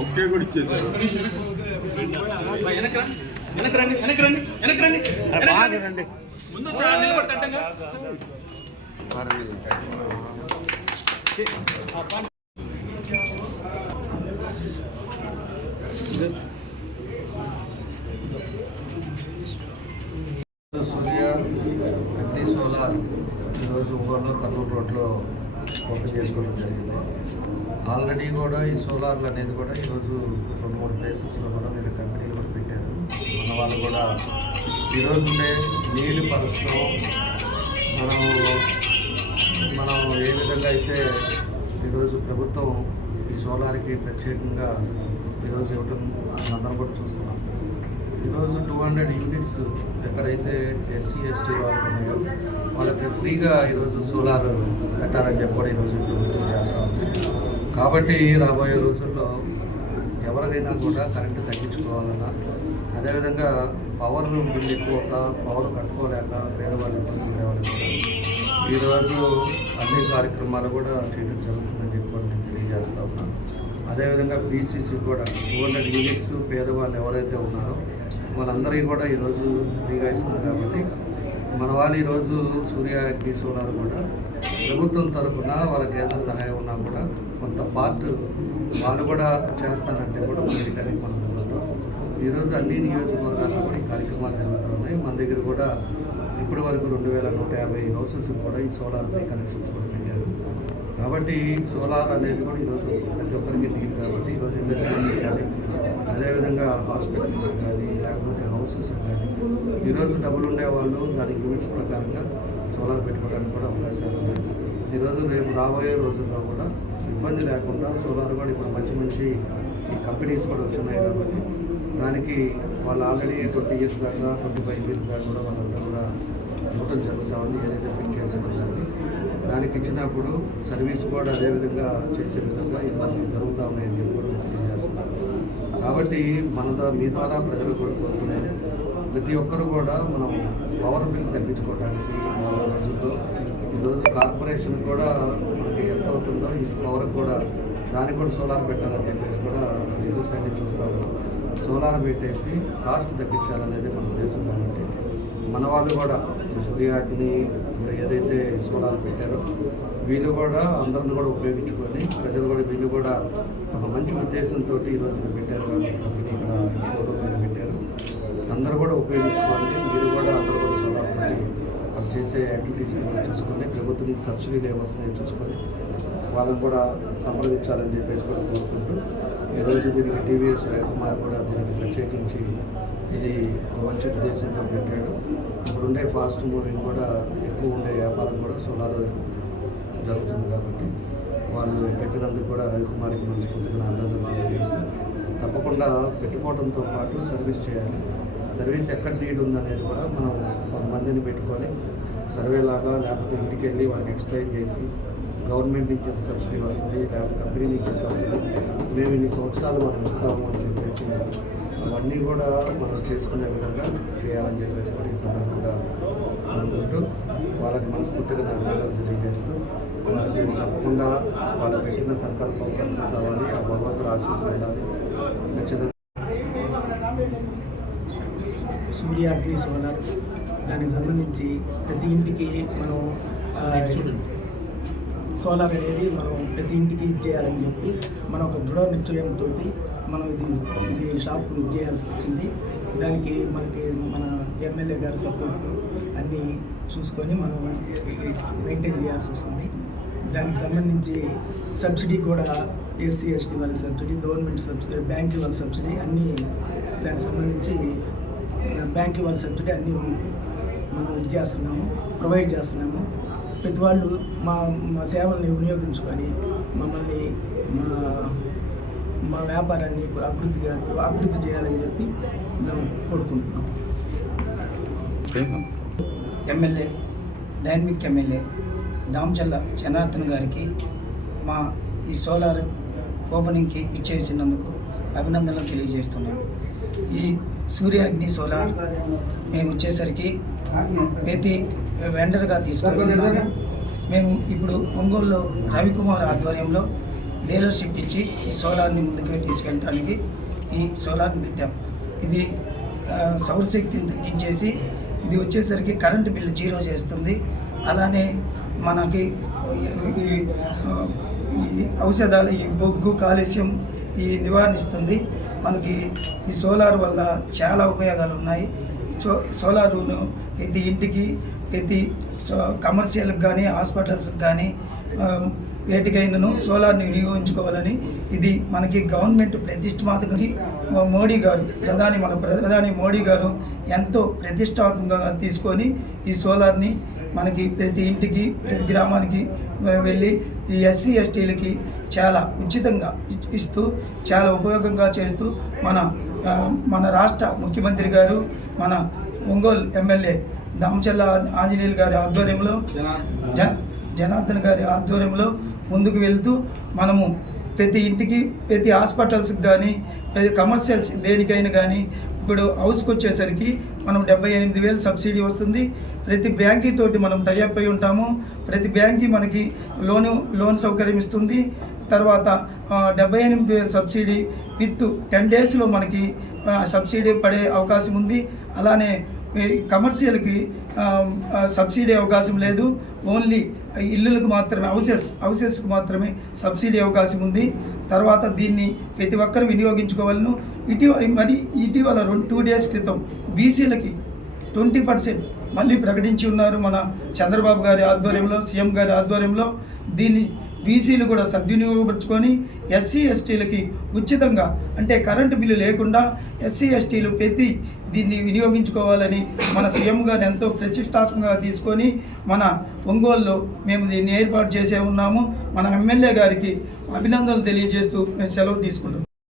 ఒకే కూడా ఇచ్చేసారు. ముందు సూర్య అగ్ని సోలార్ ఈరోజు ఒంగోలులో కర్నూలు రోడ్లో ఓపెన్ చేసుకోవడం జరిగింది. ఆల్రెడీ కూడా ఈ సోలార్లు అనేది కూడా ఈరోజు 2-3 ప్లేసెస్లో కూడా వీళ్ళ కంపెనీలు కూడా పెట్టారు. మన వాళ్ళు కూడా ఈరోజు ఉండే నీటి పరిస్థితులు మనం ఏ విధంగా అయితే ఈరోజు ప్రభుత్వం ఈ సోలార్కి ప్రత్యేకంగా ఈరోజు ఇవ్వటం అందరం కూడా చూస్తున్నాం. ఈరోజు 200 యూనిట్స్ ఎక్కడైతే SC ST వాళ్ళు ఉన్నాయో వాళ్ళకి ఫ్రీగా ఈరోజు సోలార్ పెట్టాలని చెప్పి కూడా ఈరోజు ప్రభుత్వం చేస్తూ ఉంది. కాబట్టి రాబోయే రోజుల్లో ఎవరికైనా కూడా కరెంటు తగ్గించుకోవాలన్నా, అదేవిధంగా పవర్ బిల్ ఎక్కువ పవర్ కట్టుకోలేక పేదవాళ్ళు ఇబ్బంది ఉండేవాళ్ళు కూడా ఈరోజు అన్ని కార్యక్రమాలు కూడా చేయడం జరుగుతుందని చెప్పి కూడా నేను తెలియజేస్తూ ఉన్నాను. అదేవిధంగా PCC కూడా 200 యూనిట్స్ పేదవాళ్ళు ఎవరైతే ఉన్నారో వాళ్ళందరికీ కూడా ఈరోజు ఫ్రీగా ఇస్తుంది. కాబట్టి మన వాళ్ళు ఈరోజు సూర్య అగ్ని సోలార్ కూడా ప్రభుత్వం తరఫున వాళ్ళకి ఏదైనా సహాయం ఉన్నా కూడా కొంత పార్ట్ వాళ్ళు కూడా చేస్తానంటే కూడా మనకి మన ఈరోజు అన్ని నియోజకవర్గాల్లో కూడా ఈ కార్యక్రమాలు జరుగుతూ ఉన్నాయి. మన దగ్గర కూడా ఇప్పటి వరకు 2150 హౌసెస్ కూడా ఈ సోలార్ కనెక్షన్స్ కూడా పెట్టారు. కాబట్టి సోలార్ అనేది కూడా ఈరోజు ప్రతి ఒక్కరికి నీట్. కాబట్టి ఈరోజు ఇండస్ట్రీ కానీ, అదేవిధంగా హాస్పిటల్స్ కానీ, లేకపోతే హౌసెస్ కానీ ఈరోజు డబ్బులు ఉండేవాళ్ళు దానికి యూనిట్స్ ప్రకారంగా సోలార్ పెట్టుకోవడానికి కూడా అవకాశాలు ఉన్నాయి. ఈరోజు రేపు రాబోయే రోజుల్లో కూడా ఇబ్బంది లేకుండా సోలార్ కూడా ఇప్పుడు మంచి ఈ కంపెనీస్ కూడా వచ్చున్నాయి. కాబట్టి దానికి వాళ్ళు ఆల్రెడీ 20 years దాకా 25 years దాకా కూడా వాళ్ళంతా కూడా ఇవ్వడం జరుగుతూ ఉంది. ఏదైతే ఫిట్ చేసేది దానికి ఇచ్చినప్పుడు సర్వీస్ కూడా అదేవిధంగా చేసే విధంగా ఇవన్నీ జరుగుతూ ఉన్నాయని చెప్పి కూడా తెలియజేస్తున్నారు. కాబట్టి మీ ద్వారా ప్రజలు కూడా కోరుకునేది ప్రతి ఒక్కరు కూడా మనం పవర్ బిల్ తగ్గించుకోవడానికి రోజుల్లో ఈరోజు కార్పొరేషన్ కూడా మనకి ఎంత అవుతుందో ఈ పవర్ కూడా దానికి కూడా సోలార్ పెట్టాలని చెప్పేసి కూడా రీసెస్ అన్ని చూస్తూ ఉన్నాం. సోలార్ పెట్టేసి కాస్ట్ తగ్గించాలనేది మన ఉద్దేశం. కాబట్టి మన వాళ్ళు కూడా సూర్యాగ్ని ఏదైతే సోలార్ పెట్టారో వీళ్ళు కూడా అందరిని కూడా ఉపయోగించుకొని ప్రజలు కూడా వీళ్ళు కూడా ఒక మంచి ఉద్దేశంతో ఈరోజు పెట్టారు. కాబట్టి ఇక్కడ షోరూమ్ పెట్టారు. అందరూ కూడా ఉపయోగించుకోండి. మీరు కూడా అందరూ కూడా సోలార్ వాళ్ళు చేసే యాక్టివిటీస్ చూసుకొని ప్రభుత్వం సబ్సిడీలు ఏమొస్తున్నాయో చూసుకొని వాళ్ళని కూడా సంప్రదించాలని చెప్పేసి కూడా కోరుకుంటూ ఈరోజు దీనికి TVS రవికుమార్ కూడా దీనికి ప్రత్యేకించి ఇది ఒక మంచి ఉద్దేశంతో పెట్టాడు. ఇప్పుడుండే ఫాస్ట్ మూవింగ్ కూడా ఎక్కువ ఉండే వ్యాపారం కూడా సోలార్ జరుగుతుంది. కాబట్టి వాళ్ళు పెట్టినందుకు కూడా రవికుమార్కి మనస్ఫూర్తిగా అభినందనలు తెలియజేసి తప్పకుండా పెట్టుకోవడంతో పాటు సర్వీస్ చేయాలి. సర్వీస్ ఎక్కడ నీడ్ ఉందనేది కూడా మనం కొంతమందిని పెట్టుకొని సర్వే లాగా లేకపోతే ఇంటికి వెళ్ళి వాళ్ళకి ఎక్స్ప్లెయిన్ చేసి గవర్నమెంట్ నుంచి ఎంత సబ్సిడీ వస్తుంది, లేకపోతే కంపెనీ నుంచి ఎంత వస్తుంది, మేము ఇన్ని సంవత్సరాలు మనం ఇస్తాము అని చెప్పేసి అవన్నీ కూడా మనం చేసుకునే విధంగా చేయాలని చెప్పేసి కూడా ఈ సందర్భంగా అనుకుంటూ వాళ్ళకి మనస్ఫూర్తిగా అభినందనలు తెలియజేస్తూ మనకి తప్పకుండా వాళ్ళు పెట్టిన సంకల్పం సక్సెస్ అవ్వాలి. ఆ భగవంతుడు ఆశీస్సు ఉండాలి. ఖచ్చితంగా సూర్య అగ్ని సోలార్ దానికి సంబంధించి ప్రతి ఇంటికి మనం సోలార్ అనేది మనం ప్రతి ఇంటికి ఇచ్చేయాలని చెప్పి మనం ఒక దృఢ నిశ్చయంతో మనం ఇది షాప్ చేయాల్సి వచ్చింది. దానికి మనకి మన ఎమ్మెల్యే గారి సపోర్ట్ అన్నీ చూసుకొని మనం మెయింటైన్ చేయాల్సి వస్తుంది. దానికి సంబంధించి సబ్సిడీ కూడా SC ST వాళ్ళ సబ్సిడీ, గవర్నమెంట్ సబ్సిడీ, బ్యాంక్ వాళ్ళ సబ్సిడీ అన్నీ దానికి సంబంధించి బ్యాంక్ వాళ్ళ సబ్సిడీ అన్నీ మనం చేస్తున్నాము, ప్రొవైడ్ చేస్తున్నాము. ప్రతి వాళ్ళు మా సేవల్ని వినియోగించుకొని మమ్మల్ని మా వ్యాపారాన్ని అభివృద్ధి చేయాలని చెప్పి మేము కోరుకుంటున్నాం. MLA dynamic MLA Damachalla Janardhan గారికి మా ఈ సోలార్ ఓపెనింగ్కి ఇచ్చేసినందుకు అభినందనలు తెలియజేస్తున్నాను. ఈ సూర్య అగ్ని సోలార్ మేము వచ్చేసరికి ప్రతి వెండర్గా తీసుకుంటున్నాము. మేము ఇప్పుడు ఒంగోలులో రవికుమార్ ఆధ్వర్యంలో డీలర్షిప్ ఇచ్చి ఈ సోలార్ని ముందుకు తీసుకెళ్ళడానికి ఈ సోలార్ని పెట్టాం. ఇది సౌరశక్తిని తగ్గించేసి ఇది వచ్చేసరికి కరెంటు బిల్లు 0 చేస్తుంది. అలానే మనకి ఈ ఔషధాలు, ఈ బొగ్గు కాలుష్యం ఈ నివారణిస్తుంది. మనకి ఈ సోలార్ వల్ల చాలా ఉపయోగాలు ఉన్నాయి. సోలారును ప్రతి ఇంటికి, ప్రతి కమర్షియల్కి కానీ, హాస్పిటల్స్కి కానీ వేటికైనాను సోలార్ని వినియోగించుకోవాలని ఇది మనకి గవర్నమెంట్ ప్రతిష్టాత్మకకి మోడీ గారు, మన ప్రధాని మోడీ గారు ఎంతో ప్రతిష్టాత్మకంగా తీసుకొని ఈ సోలార్ని మనకి ప్రతి ఇంటికి, ప్రతి గ్రామానికి వెళ్ళి ఈ ఎస్సీ ఎస్టీలకి చాలా ఉచితంగా ఇస్తూ చాలా ఉపయోగంగా చేస్తూ మన రాష్ట్ర ముఖ్యమంత్రి గారు, మన ఒంగోలు ఎమ్మెల్యే దామచల్ల ఆంజనేయులు గారి ఆధ్వర్యంలో, జనార్దన్ గారి ఆధ్వర్యంలో ముందుకు వెళ్తూ మనము ప్రతి ఇంటికి, ప్రతి హాస్పిటల్స్కి కానీ, ప్రతి కమర్షియల్స్ దేనికైనా కానీ ఇప్పుడు హౌస్కి వచ్చేసరికి మనం 78,000 సబ్సిడీ వస్తుంది. ప్రతి బ్యాంకీ తోటి మనం టైఅప్ అయి ఉంటాము. ప్రతి బ్యాంకీ మనకి లోన్ సౌకర్యం ఇస్తుంది. తర్వాత 78,000 సబ్సిడీ విత్ 10 డేస్లో మనకి సబ్సిడీ పడే అవకాశం ఉంది. అలానే కమర్షియల్కి సబ్సిడీ అవకాశం లేదు. ఓన్లీ ఇల్లులకు మాత్రమే, హౌసెస్కి మాత్రమే సబ్సిడీ అవకాశం ఉంది. తర్వాత దీన్ని ప్రతి ఒక్కరు వినియోగించుకోవాలను. ఇటీవల 2 డేస్ క్రితం బీసీలకి 20% మళ్ళీ ప్రకటించి ఉన్నారు మన చంద్రబాబు గారి ఆధ్వర్యంలో, సీఎం గారి ఆధ్వర్యంలో. దీన్ని బీసీలు కూడా సద్వినియోగపరుచుకొని ఎస్సీ ఎస్టీలకి ఉచితంగా, అంటే కరెంటు బిల్లు లేకుండా ఎస్సీ ఎస్టీలు ప్రతి దీన్ని వినియోగించుకోవాలని మన సీఎం గారు ఎంతో ప్రతిష్టాత్మకంగా తీసుకొని మన ఒంగోలులో మేము దీన్ని ఏర్పాటు చేసే ఉన్నాము. మన ఎమ్మెల్యే గారికి అభినందనలు తెలియజేస్తూ మేము సెలవు తీసుకుంటాం.